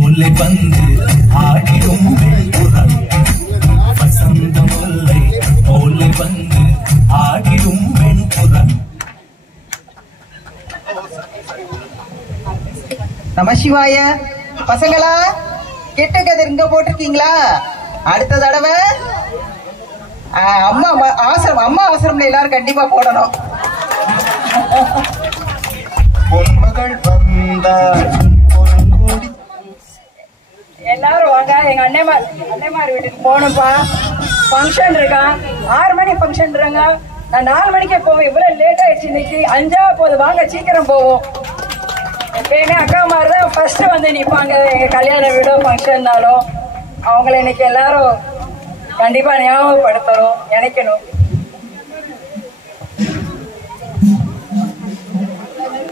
போல வந்து ஆடிடும் வெண்புறம் வசந்த முல்லை போல வந்து ஆடிடும் வெண்புறம். நமசிவாய. பசங்களா கெட்ட கதை இங்க போட்டிருக்கீங்களா? அடுத்த தடவை அம்மா அவசரம்ல எல்லாரும் கண்டிப்பா போடணும். பொன்மகள் வந்தாள் எல்லாரும் வாங்க. எங்க அன்னைமார் வீட்டுக்கு போகணும்ப்பா. ஃபங்க்ஷன் இருக்கான். 6 மணி ஃபங்க்ஷன் இருங்க. நான் 4 மணிக்கே போவேன். இவ்வளவு லேட் ஆயிடுச்சு இன்னைக்கு. 5 போது. வாங்க சீக்கிரம் போவோம். ஏன்னா அக்கா மாதிரி தான் ஃபர்ஸ்ட் வந்து நிற்பாங்க எங்க கல்யாண வீடோ ஃபங்க்ஷன்னாலும். அவங்கள இன்னைக்கு எல்லாரும் கண்டிப்பா ஞாபகப்படுத்தணும், நினைக்கணும்.